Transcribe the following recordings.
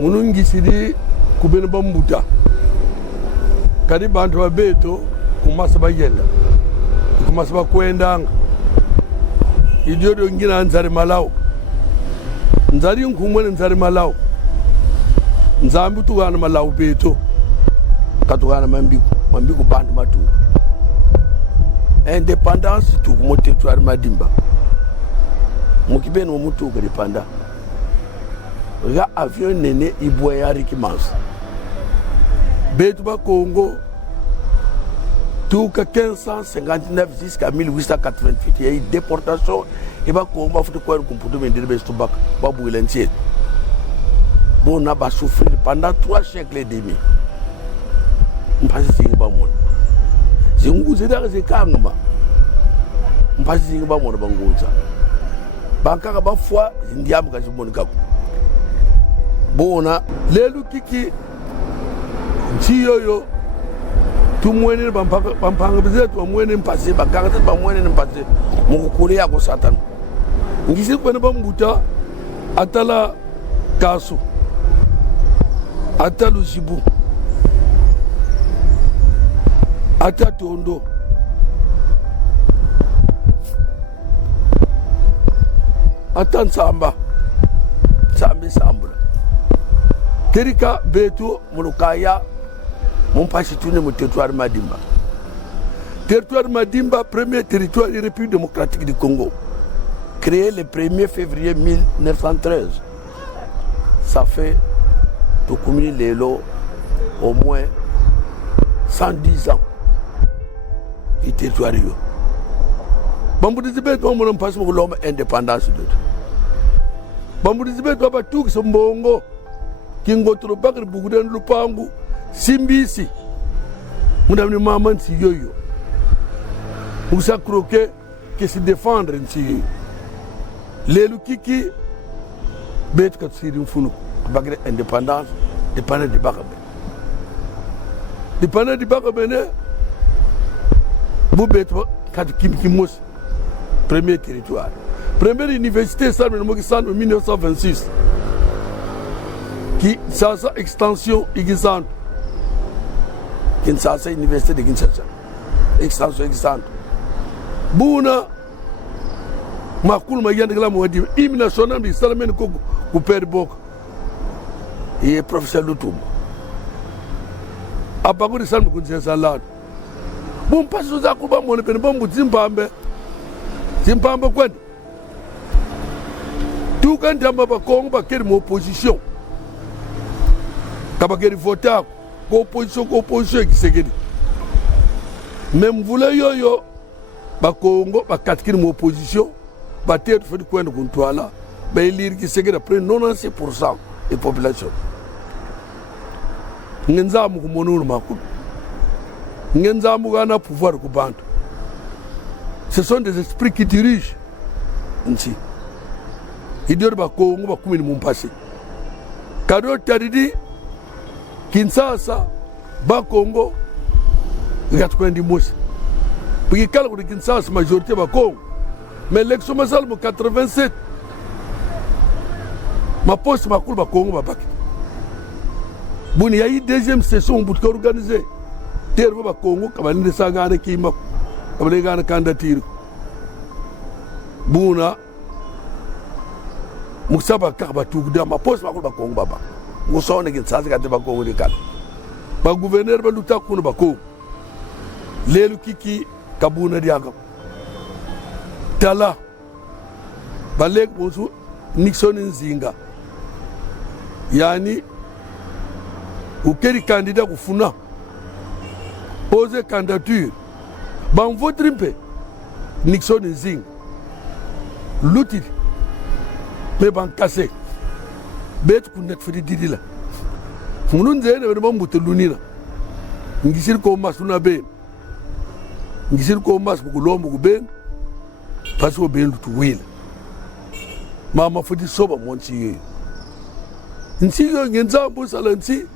munungisiri kubena bambuta kadi bantu babeto kumasa bayenda kumasa bakwendanga idiodo ngina nzari malawo nzari nkumwe nzari malawo nzambi tugana malawo beto katugana mambiku bantu matu independance tu mo territoire madimba mukibeno mutu ko dependa ga avion nene iboyari kimans betu ba Congo tout que 1559 jusqu'à 1888 il y a eu déportation et ba Congo ba futu ko kumputo mendire bestu bak ba builentie bon na ba souffrir pendant 3 siècles et demi mpasi singi ba mon zinguze da zikangba mpasi singi ba mon banguza bankaka ba foi ndiamu ka zimoni kako bona lelu kiki ntiyoyo tumwene bampanga bizetu amwene mpasi bakanga ba mwene mpasi mukukule yako satan ngisi kwene bambuta atala kasu atalu jibu atatondo atansamba sambi sambula terika betu mulukaya mumpashi tune mu territoire madimba. Territoire madimba, premier territoire de la République démocratique du Congo, créé le 1er février 1913. Ça fait tout comme l'élo au moins 110 ans. Et territoire yo. Bambu dizibe to mo mpashi mu l'homme indépendance de. Bambu dizibe to ba tout so mbongo kingo tro bakri buguden lupangu simbisi mudamni maman si yoyo musa croquer que se défendre nsi lelu kiki bet ka sirim funu bagre indépendance dépendant de bakabe dépendant de bakabe ne bu bet ka kimos premier territoire première université ça mo ki en 1926 qui ça extension existante Kinshasa Université de Kinshasa extension existante buna makulu mayande kala mo wadi hymne national bi salamen ko ku père bok et professeur Lutum abaguri salmu kunse salad bum passo za ku ba mo ne pen bombu zimbabwe kwani tout quand damba ba Congo ba keri mo opposition kabageri voter opposition qui s'est dit. Même vous le yo, ba Congo, ba katkiri mo opposition, ba tête fait du coin de Guntuala, ba élire qui s'est dit après 96% des populations. Ngenza mu kumonuru makulu. Ngenza mu gana pouvoir ku bantu. Ce sont des esprits qui dirigent. Nti. Idiot ba Congo ba kumini mu mpasi. Kado taridi Kinshasa, ba Congo, regarde Mousse. Puis quand on Kinshasa, majorité ba Congo. Mais l'élection masal en 87, ma poste ma cour ba Congo ba baki. Bon, il y a eu deuxième session pour organiser. Terre ba Congo, kabalinde sangane kima, kabalinde gane candidature. Buna, Moussaba karba tuguda ma poste ma cour ba Congo baba. Musone Kinshasa kati ba Congo de kala. Ba gouverneur ba luta kuno ba Congo. Lelu kiki kabuna diaga. Tala. Ba leg bonsu Nixon Nzinga. Yani ukeri candidat kufuna. Poser candidature. Ban vote Nixon Nzinga. Luti. Mais ban cassé. Bet ku nek fidi didila munun zene be bambu telunina ngisir ko masuna be ngisir ko mas bu lombu be paso be lutu wila mama fidi soba monti nsi yo ngenza bu salanti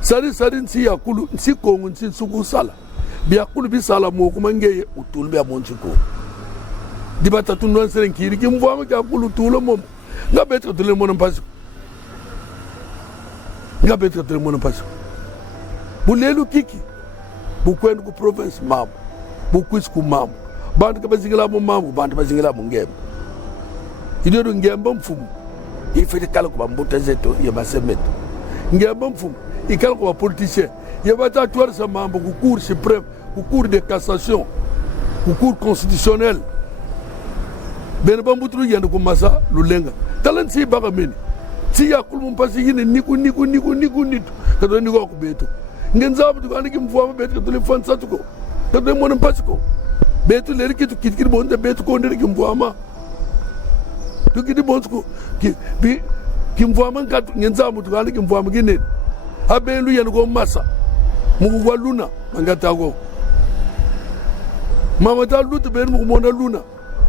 sari nsi yakulu nsi ko nsi suku sala bi yakulu bi sala mo kuma ngeye utul be monti ko dibata tunwan seren kiri kimvo am ka kulu tulo mom nga beto tule mono pasu nga betu ka tele mwana mpasi bulelu kiki bukwenda ku province mambo bukwisi ku mambo bantu kabazingila mu mambo bantu bazingila mu ngembe idodo ngembe mfumu ifete kala ku bambuta zeto ya basemeto ngembe mfumu ikala ku ba politicien ya bata tuar sa mambo ku cour suprême ku cour de cassation ku cour constitutionnel ben bambutru yanda ku masa lulenga talan si baga meni si yakul mu pasi yine niku nitu kado niko ku beto ngenza bu kan ki mfuama beto to le fansa to ko kado mo pasi ko beto le ki to kitkir bonde beto ko ndere ki mfuama to kiti bonsko ki bi ki mfuama ngat ngenza bu kan ki mfuama gine abelu yanda ko masa mu waluna mangata ko mama ta lutu ben mu mo na luna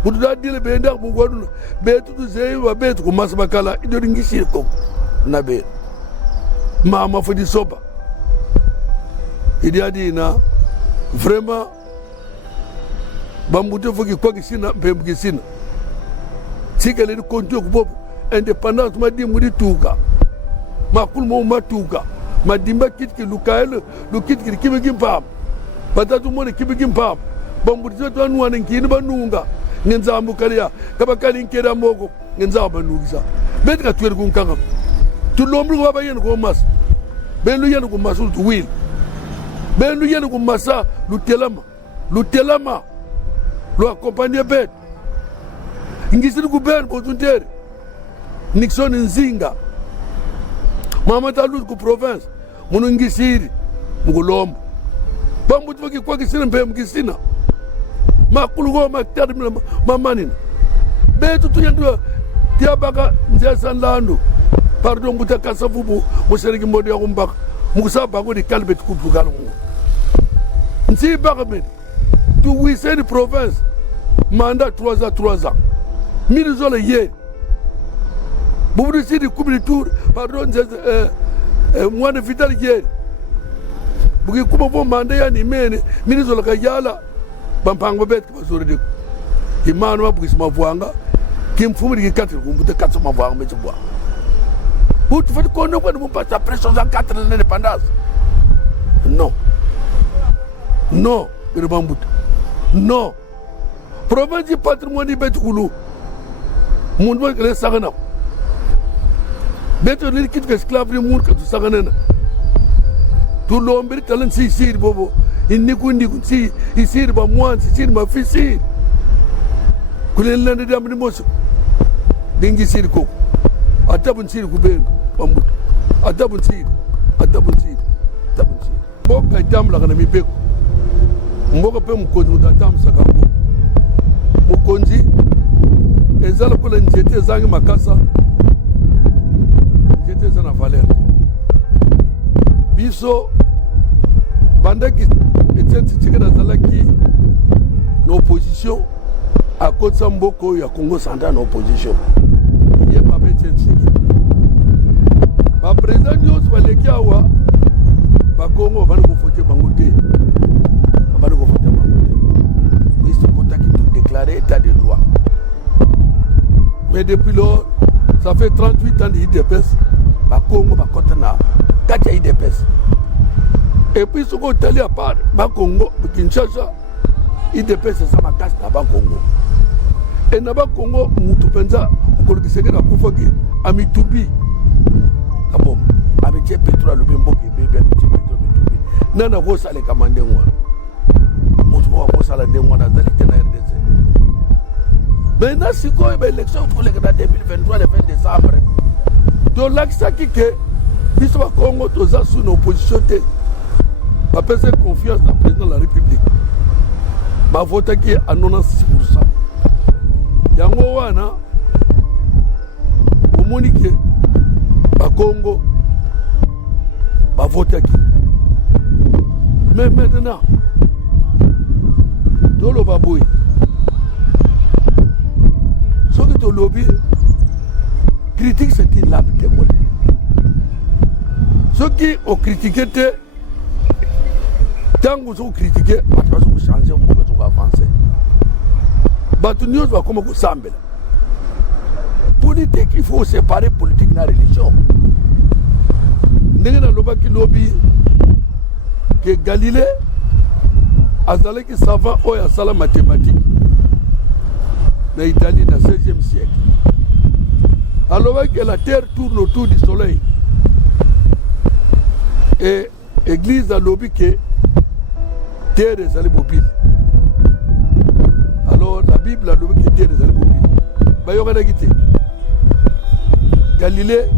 butu da dile be ndak mu goduna betu tu zey wa betu ko masba kala ido ngisi ko na be mama fodi soba idi adi na vraiment bambute foki kwa kisina mpembu kisina sikale ni kontu ko bobu indépendance ma di muri tuka makul mo matuka madimba kitki lukael lu kitki kibe gimpam batatu mo ne kibe gimpam bambute to anu anen kini banunga ngenza mbukalia kaba kali nkera moko ngenza banugisa betka tuer kun kanga tu lomru ko bayen ko mas belu yen ko masul tu wil belu yen ko masa lu telama lu accompagner bet ngisir ku ben ko tuntere Nixon nzinga mama ta lu ku province munu ngisiri mugolombo bambu tfoki kwa kisina mpem kisina makulugo maktari mamanina betu tuyendu tiabaka nzesa lando pardon buta kasafubu muserigi modi ya kumbaka mukusaba ko di kalbet kupugal mu nsi baka men tu wiseni province manda 3 ans mili zole ye bubu sidi kubli tour pardon nzesa mwana vital ye bugi kuba bo manda ya ni mene mili zole ka yala bampango bet ko sore de imano abugis mavwanga kimfumuri ki 4 kumbuta 4 mavwanga metu bwa but fa ko no ko pas ta pression en 4 ans d'indépendance non bir bambuta non province patrimoine bet kulu mun ba le sagana beto le kit que esclave mun ka tu sagana tu lombir talan si bobo indiku si isir ba mwan sir ma fisi kulen lande dam ni mosu dingi sir ko atabun sir ku ben bambut atabun sir boka dam la kana mi beko mboka pe mkozi mutatam sakambo mukonzi ezala kula njete zangi makasa njete zana valeur biso bandaki etenti tikena zalaki na opposition à côté de Mboko ya Congo central na opposition ye pape etenti ba président nyos baleki awa ba Congo bana ko voter bango te bana ko voter bango te ils se contactent pour déclarer état de droit mais depuis lors ça fait 38 ans d'IDPS ba Congo ba kotana kati ya IDPS. Et puis, ce qu'on est allé à part, Congo, Kinshasa, il dépasse ça ma casse à Congo. Et na Congo, Moutupenza, on dit que la Koufaki, Amitubi, la bombe, Amitié pétrole, le bimbo qui bébé, Amitié pétrole, Amitubi. Nana Rosa les commandés, moi, Rosa la démon dans la RDC. Maintenant, si quoi, l'élection pour les 2023, le 20 décembre, donc l'accès qui est, il se va Congo, tous sous nos positions. Ma personne confiance dans le président de la République. Ma vote qui est à 96%. Yango wana, au Monique, au Congo, ma vote qui. Mais maintenant, dans le babouille, ce qui est au lobby, critique c'est une lame de témoin. Ceux qui ont critiqué, tant que vous critiquez, vous changez, vous avancez. Batu news va comme vous semble. Politique, il faut séparer politique de la religion. ndenge nalobaki lobi que Galilée azalaki savant oyo asala mathématique na Italie na 16e siècle. Alobaki que la terre tourne autour du soleil. Et l'église alobi que terre ezali mobile. Alors la Bible alobi que terre ezali mobile. Bayokanaki te. Galilée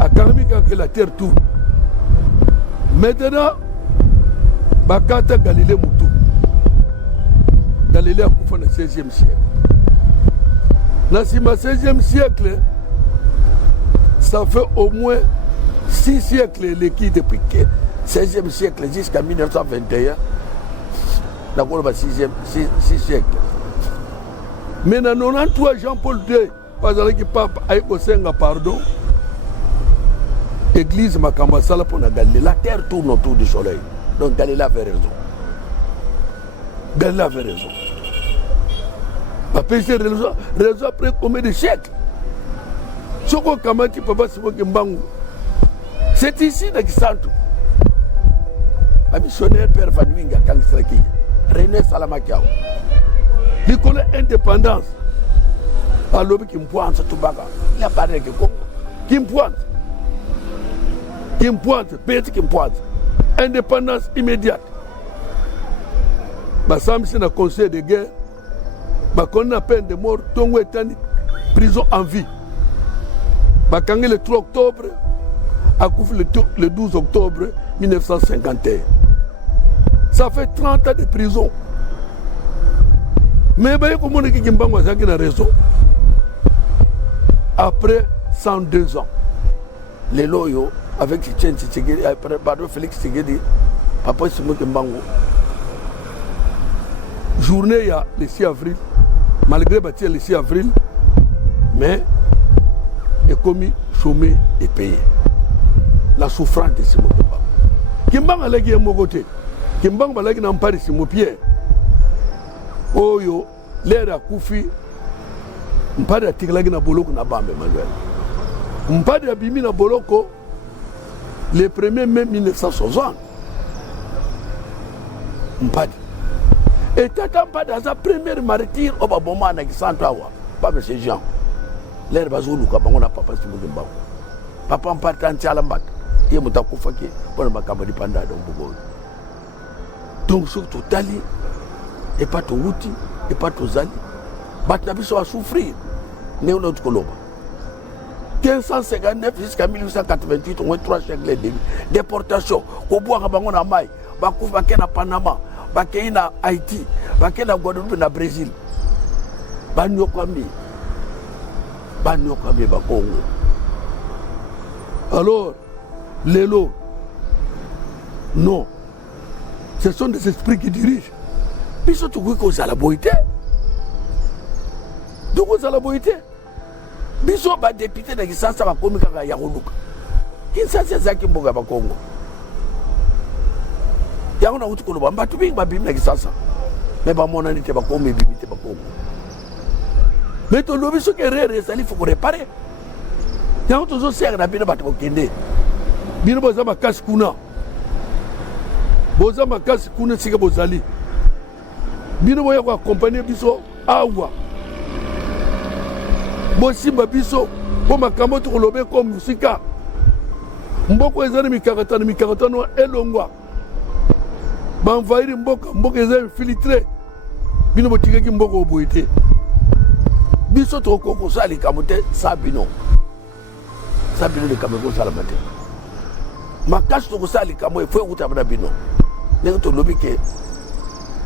a carrément que la terre tourne. Maintenant, bakata Galilée Moutou. Galilée a coupé dans le 16e siècle. Dans le 16e siècle, ça fait au moins 6 siècles l'équipe depuis le 16e siècle jusqu'à 1921. D'accord, 6 siècles. Mais dans 93, Jean-Paul II, parce que le pape a eu pardon, l'église Makambasala pour la Galilée. La terre tourne autour du soleil. Donc Galilée avait raison. Galilée avait raison. La péché raison après combien de siècles. Soko Kamati Papa Simon Kimbangu. C'est ici dans le centre. Le missionnaire Père Van Winga Kangsraki. René Salamakiao. Il connaît l'indépendance. Alors qu'il me pointe tout baga. Il a parlé de Congo. Qui me pointe. Qui me pointe. Petit qui me pointe. Indépendance immédiate. Bassam c'est un conseil de guerre. Qu'on a peine de mort. Tongo est en prison en vie. Bakangé le 3 octobre. Akouf le 12 octobre 1951. Ça fait 30 ans de prison. Mais comment on dit qu'il a raison. Après 102 ans, les loyaux, avec Félix Tshisekedi, Papa Simon Kimbangu, journée il y a le 6 avril, malgré le 6 avril, mais est commis, chômé et payé. La souffrance de Simon Kimbangu. Kimbangu a légui mon côté. Kimbangu a légui n'a pas de Simon Pierre. Oh yo, l'air à Koufi, m'pas de Tiglagi na Boloko na Bambe Manuel. M'pas de Abimi na Boloko le 1er mai 1960. M'pas de. Et tata m'pas de sa première martyre au Baboma na Kisantawa. Pas M. Jean. L'air bazulu kabango na Papa Simon Kimbangu. Papa m'pas de Tantialambat. Il m'a Koufaki pour le Makabadi Panda dans Bougol. Donc surtout Tali, et pas tout Wouti, et pas tout Zali. Batnabiso a souffrir. Néo notre Koloba. 1559 jusqu'à 1888, on a 3 siècles et demi. Déportation. Koboua Rabangon à Maï, Bakouf Baken à Panama, Baken à Haïti, Baken à Guadeloupe à Brésil. Banyokwami. Banyokwami Bakongo. Alors, Lélo, non. Ce sont des esprits qui dirigent. Puis surtout qu'on a la boïté. Donc on a la boïté. Biso ba député de Kisasa va commis à Yaroulouka. Qui ça c'est ça qui m'a pas Congo. Yarouna ou tu connais pas. Tu viens bim na Kisasa. Mais pas mon année pas commis bimité pas Congo. Mais ton lobby ce qui est rare, il faut réparer. Yarouna toujours sert na bina bateau kende. Bino boza makasi kuna. Boza makasi kuna sika bozali. Bino boya ko accompagner biso awa. Bosimba biso bo makambo to lobe comme musika. Mboko ezali mikakatano elongwa. Banvairi mboka ezali infiltré. Bino botikaki mboko oboité. Biso to ko sali kamote sabino. Sabino de kameko salamate. Makasi to sali kamo faut utabana bino. Nenge to lobi ke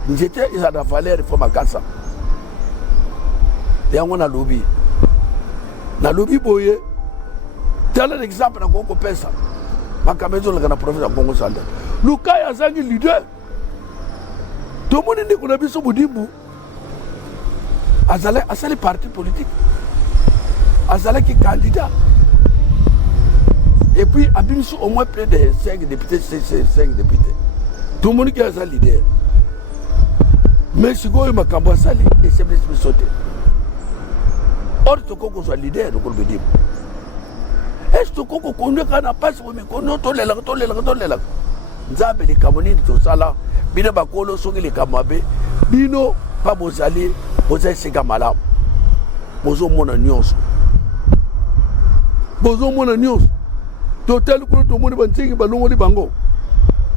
njete isa da valeur faut makasa. Yango na lobi. Na lobi boye. Tel exemple na Congo pesa. Makamezo na professeur Congo Sanda. Luka azangi leader. To moni ndi kuna biso budimbu. Azale parti politique. Azale qui candidat. Et puis, Abimsou, au moins près de 5 députés, 5 députés. Tout le monde qui a sa leader. Mais si vous avez un sali, et c'est bien sauter. Or, tu qu'on soit leader, donc on peut dire. est tokoko konde kana pasi bo mikono tolela nzambe likambo nini tosala bino bakolo soki likambo mabe bino pa bozali esika malamu bozomona nyonso totali kuna tomoni bantingi balongoli bango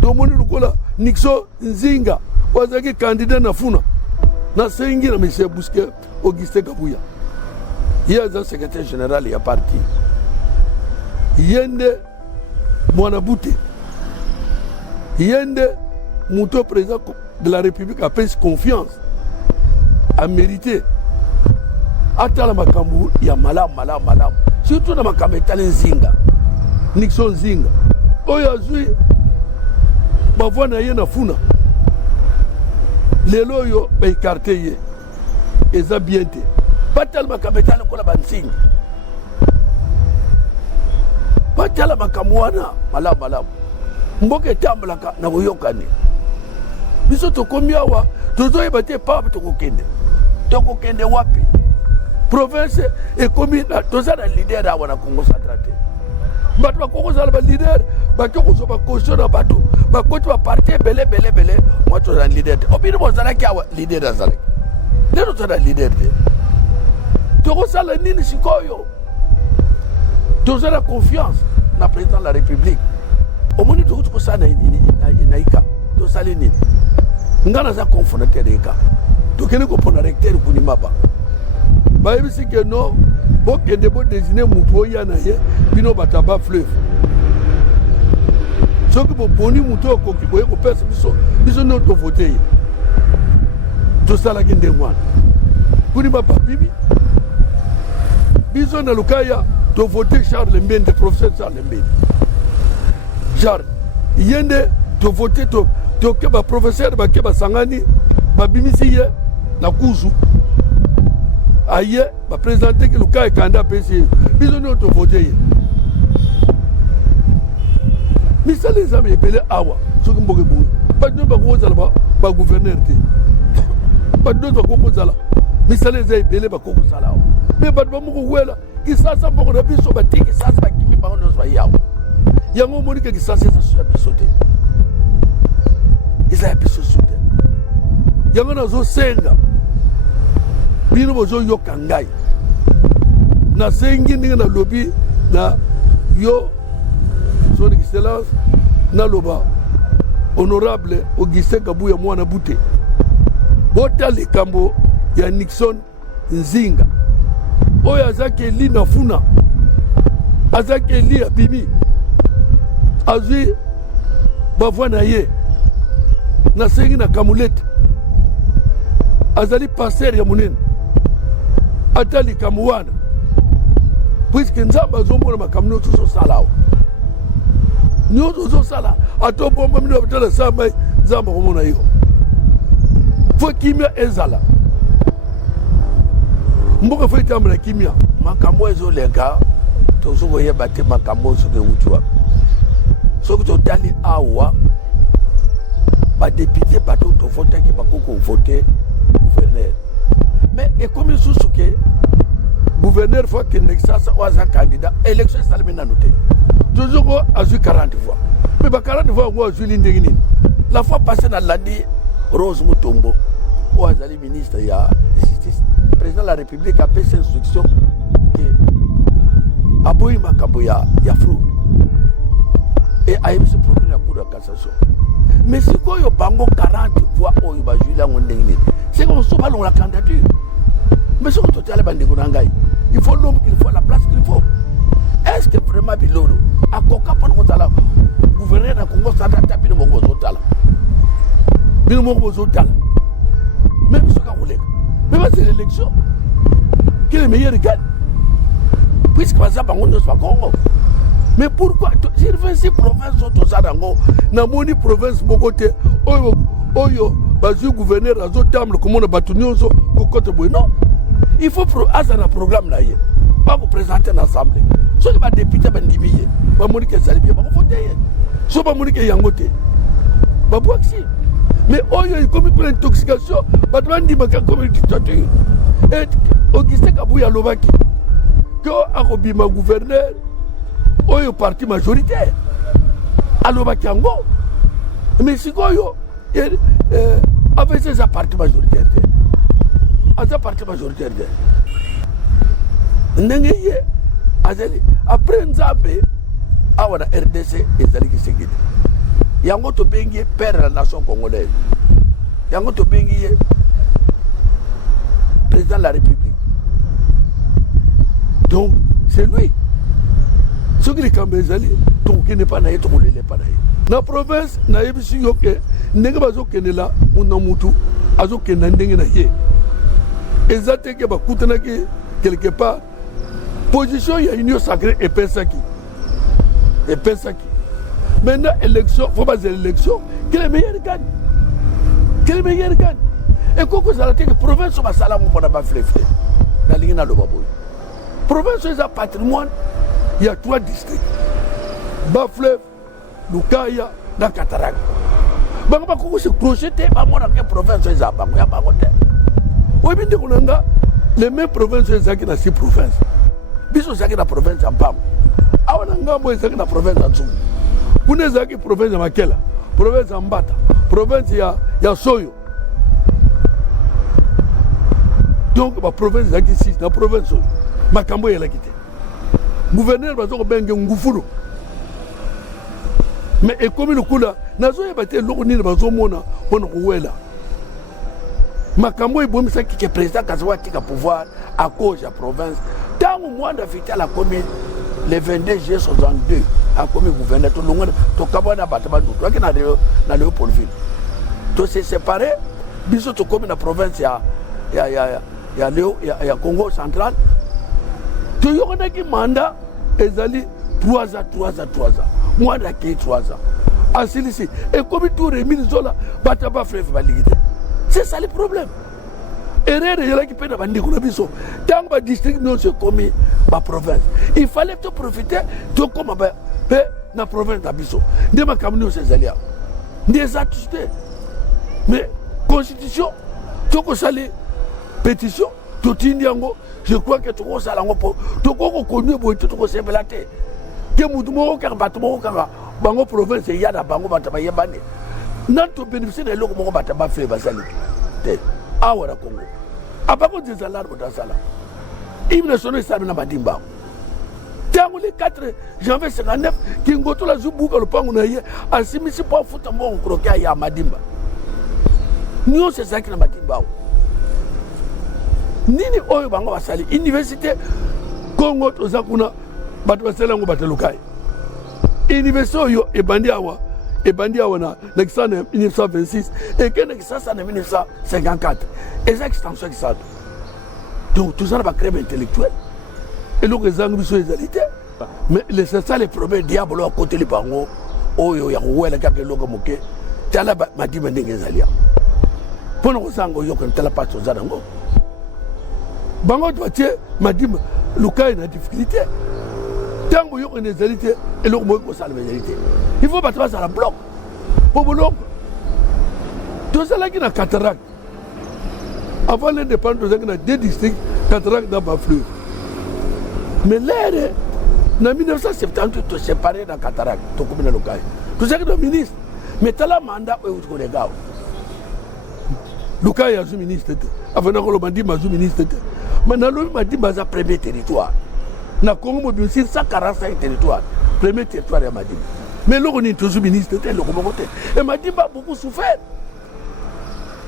tomoni lukola Nixon Nzinga wazaki candidat na funa na sengi na monsieur Bousquet Augustin Kabuya yeza secrétaire général ya parti yende mwana bute yende muto président de la République a pris confiance a mérité atala makambu ya malamu surtout na makambu etali Nzinga Nixon Nzinga oyo azwi bavwa na ye na funa lelo oyo baekarte ye eza bien te batala makambu etali kola bansingi batala makambu wana malamu mboka etambolaka na boyokani biso tokomi awa tozoyeba te pape tokokende wapi province ekomi toza na leader awa na Congo central te bato bakokozala balider bake kozwa bakonstitution na bato bakoti baparti ebele mwa toza na leader te obini bozalaki awa leader azalaki lelo toza na leader te tokosala nini sikoyo toza na confiance na président de la République omoni tokuti kosala na ika tosali nini nga naza confondateur ika tokende kopona recteur kunimaba bayebisi ke no bokende bodesine mutu oya na ye bino bataba fleuve soki boponi mutu okoki boye kopesa biso no tovote ye tosalaki ndenge wana kunimaba bibi biso na lukaya tovote Charles Mbende professeur Charles Mbende Charles yende tovote toke baprofesseur bake basangani babimisi ye na kuzu aye baprésente ke luka ekanda apesi biso nio tovote ye misala ezambe ebele awa soki mboka ebongi bato nyonso bakokozala bagouverneur te bato nyonso bakokozala misala eza ebele bakokozala awa me bato bamoko wela kisasa moko na biso bati kisasa bakimi bango nyonso baye awa yango omoni ke kisasa eza ya biso te eza ya biso su te yango nazosenga bino bozoyoka ngai nasengi ndenge nalobi na yo son excellence naloba honorable Augustin Kabuya mwana bute bota likambo ya Nixon Nzinga oyo azaki eli na funa azaki eli abimi azwi bavwa na ye nasengi na kamulete azali pasteur ya monene ata likambo wana puiske nzambe azomona makambo nyonso ozosala awa nyonso ozosala ata obomba mino batala sambai nzambe akomona yo fo kimia ezala mboka fo etambola kimia makambo ezolenga tozokoyeba te makambo soki euti wapi soki totali awa badepute bato tovotaki bakoko vote gouverneur mais ekomi lisusu ke gouverneur fo akendeki sasa oyo aza candidat élection esalemi nano te tozoko azwi 40 voix mais ba 40 voix yango azwili ndenge nini la fois passé nalandi Rose Mutombo oyo azali ministre ya justice président de la République apesa instruction ke aboyi makambo ya fraude et ayebisi procureur ya cour de cassation mais sikoyo bango 40 voix oyo bazwili yango ndenge nini c'est comme ça balongola candidature mais ce que tu as dit, il faut l'homme qu'il faut, la place qu'il faut. Est-ce que vraiment Biloro a coca pour nous la gouverneur de Congo s'adapte bien au Mozotala? Bien au Mozotala. Même ce qu'on voulait. Même c'est l'élection. Qui est le meilleur gagne? Puisque ça va on ne soit Congo. Mais pourquoi si 26 provinces sont aux Adango, na moni province Bogote, Oyo, Bazu gouverneur à Zotam, comme on a battu Nyonso, Kokote Boy. Non. Il faut avoir un programme là. Pas vous présenter l'Assemblée. Si vous êtes député, vous êtes député. Vous êtes député, vous êtes voté. Si vous êtes député, vous êtes voté. Mais il y a comme une intoxication, vous êtes député comme une dictature. Et Augustin Kabuya Lobaki, que a un gouverneur, oyo parti majoritaire alobaki yango mais sikoyo AVC eza parti majoritaire te aza parti majoritaire te ndenge ye azali après nzambe awa na RDC ezali Tshisekedi yango tobengi ye père de la nation congolaise yango tobengi ye président de la République. Donc c'est lui. Ce qui est quand même ezali donc qui n'est pas naïe, donc n'est pas naïe. Na province na yebisi yoke ndenge bazokenela una mutu azokenda ndenge na ye. Ezateke bakutanaki quelque part position ya union sacrée epesaki. Maintenant élection, faut pas élection, qui est le meilleur gagne. Et quand vous avez que province va salam pour la baflef. La ligne na lobaboy. Province est un patrimoine, il y a 3 districts. Baflef, Lukaya, na Cataract. Banga ba ko se projeter ba mo na que province est bango ya bango te. Oui bien de les mêmes provinces ezaki na 6 provinces. Biso ezaki na province ya Mpango. Awana ngambo ezaki na province ya Nzugu. Kuna ezaki province ya Makela, province ya Mbata, province ya Soyo. Donc la province ezaki 6 na province Soyo. Makambo elaki te. Gouverneur bazo ko benge ngufulu. Mais ekomi lokula nazo yebate loko nini bazo mona pona ko wela. Makambo ebomisa ki président Kazawa tika pouvoir à cause de la province. Tant au mois d'afficher la commune le 22 juillet 62 a comme gouverneur tout le monde to kabana bataba tout qui na Léopoldville. To se séparé biso to comme na province ya Congo central. To yokona ki mandat ezali 3 ans. Moi da ki 3 ans. Asilisi et comme tout remis zola bataba frère baligité. C'est ça le problème. Erreur il y a qui peut na bandiko na biso. Tant ba district non se commis ba province. Il fallait te profiter de comme ba na province na biso. De ma kamni ces alia. Des attestés. Mais constitution to ko sali pétition to tindiango je crois que to ko sala ngo to ko connu bo to ko sebelate. Que mutu mo ka bato mo ka bango province ya na bango bataba yebane. Nan to bénéficier de loko mo bataba fait basali. Awara Congo. Abako des alarmes dans ça là. Il ne sonne ça na Madimba. Tango le 4 janvier 59 qui ngoto la zubuka le pango na ye asimisi pa futa mo kroka ya Madimba. Nyo c'est ça qui na Madimba. Nini oyo bango basali université Congo to zakuna batu basala ngo batelukai. Université oyo ebandi awa na l'externe 1926 et que l'externe en 1954 et ça extension qui ça donc tout ça va créer intellectuel et donc les angles sont égalité mais c'est ça les problèmes diable à côté les bango oyo ya wela ka logo moke tala madima ndenge zalia pono ko sango yo kan tala pas za dango bango doitier madima lukai na difficulté tango yo une égalité et logo mo ko sala égalité il faut battre ça la bloc pour bloc tout ça là qui na Cataract avant l'indépendance on a 2 districts Cataract dans Bafleur mais l'air en 1978 to séparé dans Cataract to commune locale tout ça que le ministre mais t'as la mandat où tu connais gars Lukai a un ministre avant na ko bandi ma ministre maintenant le bandi ma premier territoire na Congo mobile 145 territoires premier territoire ya Madimba mais là on est toujours ministre de l'Okomokote et Madimba a beaucoup souffert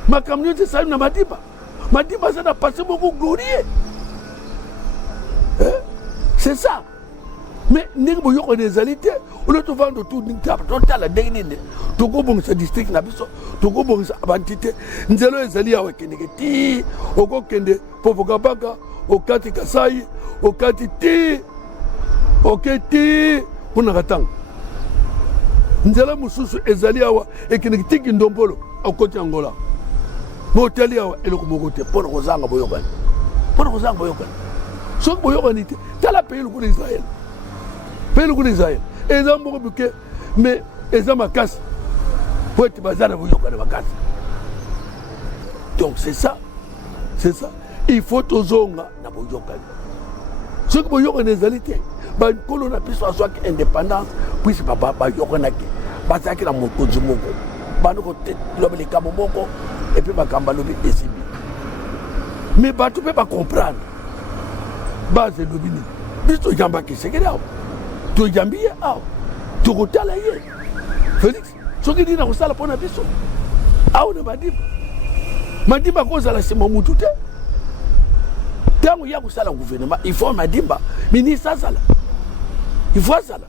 ma communauté ça na Madimba ça a passé beaucoup glorieux c'est ça mais n'est pas yo des alité on le trouve dans tout total la dernière to go bon ce district na biso to go bon abantité nzelo ezali ya wekendeke ti oko kende Povokabaka okati Kasai okati ti oketi kuna katanga nzela mususu ezali awa ekiniki ndombolo okoti Angola moteli awa eloko mokote pona kozanga boyokani sok boyokani te tala pays le Israël ezam moko buke mais ezam makasi poeti bazana boyokani makasi donc c'est ça il faut tozonga na boyokani sok boyokani ezali te bakolo na biso azwaki indépendance puisse bayokanaki bazalaki na mokonzi moko bandi koteloba likambo moko epuis makambo alobi esibi mais bato mpe bacomprendre base elobi nini biso toyambaki sekeli awa toyambi ye awa tokotala ye Félix soki nini akosala mpo na biso awa na Madimba akozala nsima mutu te ntango ya kosala gouvernement il faut Madimba ministre azala il faut azala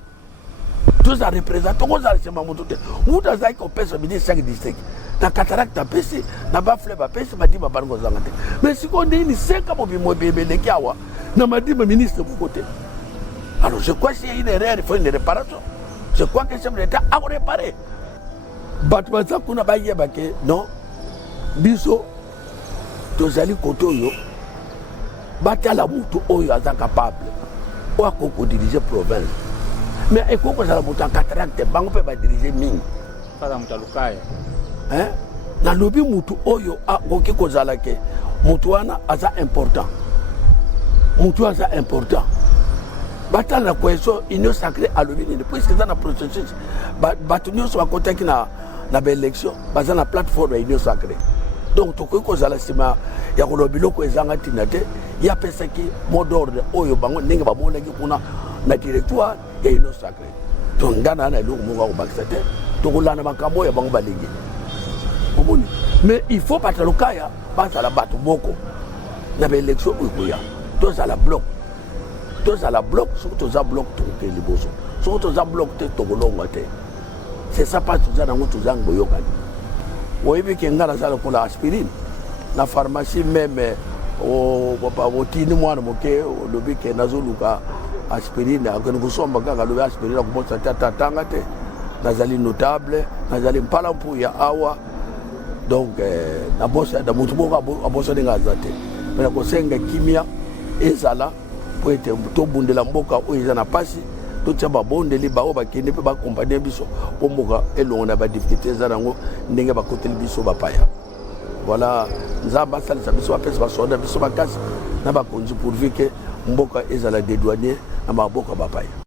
toza représente tokozala nsima mutu te mutu azalaki kopesa ministre chaque district na cataracte apesi na bafleuve apesi Madimba bani kozanga te mais sikoyo ndenge senka mobimo ebeleki awa na Madimba ministre moko te. Alors je crois qu'il y a une erreur, il faut une réparation. Je crois que le chef de l'État a réparé. Batmaza kuna baye bake non biso tozali kotoyo batala mutu oyo aza capable o akoko diriger province mais ekoko zala mutu en cataracte bango pe ba diriger mingi para mutu alukaya na lobi mutu oyo akoki kozala ke mutu wana aza important mutu aza important batala na cohésion union sacrée alobi nini puisque ça na processus bato nyonso bakotaki na baélection baza na plateforme ya union sacrée donc tokoki kozala nsima ya koloba biloko ezanga ntina te ye apesaki mot d'ordre oyo bango ndenge bamonaki kuna na directoire ya union sacrée donc ngana na eloko moko akobakisa te tokolanda makambo oyo bango balingi omoni mais il faut bato lokaya bazala bato moko na baélection oyo koya tozala bloc soki toza bloc tokokende liboso soki toza bloc te tokolongwa te c'est ça pas toza nango toza ngoyokani oyebi ke nga naza lokola aspirine na pharmacie meme otindi mwana moke olobi ke nazoluka aspirine akende kosomba kaka alobi aspirine akomosa te atatanga te nazali notable nazali mpala mpuya awa donc na motu moko abosa ndenge aza te me nakosenga kimia ezala po ete tobundela mboka oyo eza na pasi totia babondeli bao bakende mpe bakompanie biso mpo mboka elongo na badifficulté eza nango ndenge bakoteli biso bapaya voilà nzambe asalisa biso bapesa basoda biso makasi na bakonzi pourvu ke mboka ezala dédouanier na maboka bapaya.